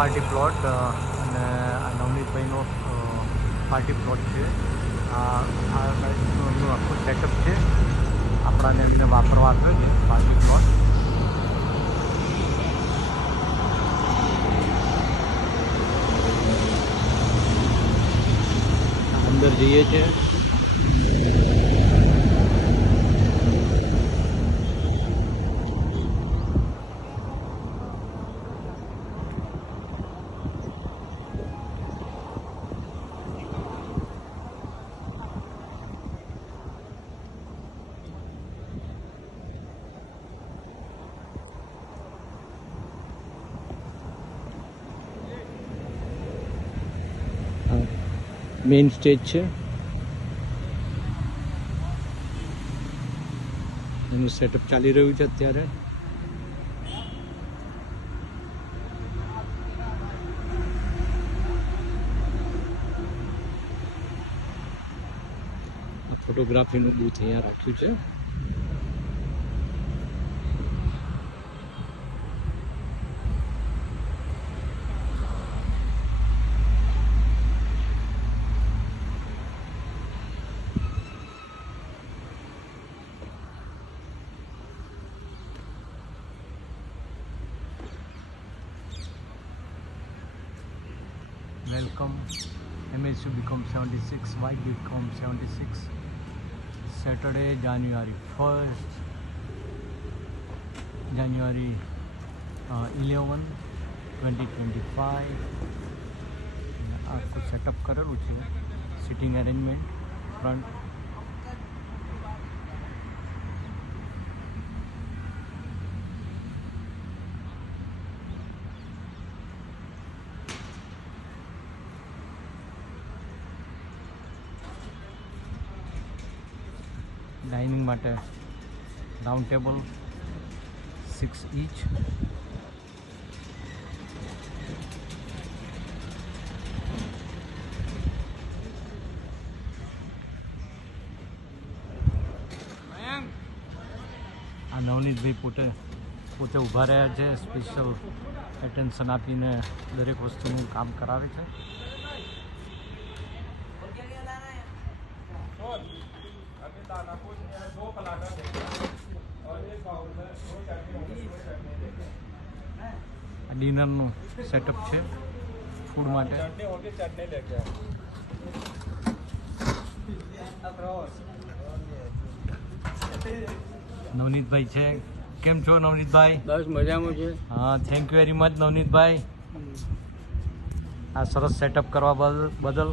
Party plot અને આ નવનીતભાઈનો party plot છે. આ એમનું આખું સેટઅપ છે. આપણાને એમને વાપરવા આપ્યો છે, પાર્ટી પ્લોટ. અંદર જઈએ છીએ મેઇન સ્ટેજ છે. એનું સેટઅપ ચાલી રહ્યું છે અત્યારે. ફોટોગ્રાફીનું બૂથ અહીંયા રાખ્યું છે. welcome MSU BCom seventy six Y BCom seventy six Saturday January first January eleven twenty twenty five આખું સેટઅપ કરેલું છે સિટિંગ અરેન્જમેન્ટ ફ્રન્ટ ડાઇનિંગ માટે રાઉન્ડ ટેબલ સિક્સ ઇચ આ નવનીતભાઈ પોતે પોતે ઊભા રહ્યા છે સ્પેશિયલ એટેન્શન આપીને દરેક વસ્તુનું કામ કરાવે છે આ ડિનરનું સેટઅપ છે ફૂડ માટે નવનીતભાઈ છે કેમ છો નવનીતભાઈ બસ મજામાં છે હા thank you very much Navnitbhai આ સરસ સેટઅપ કરવા બદલ બદલ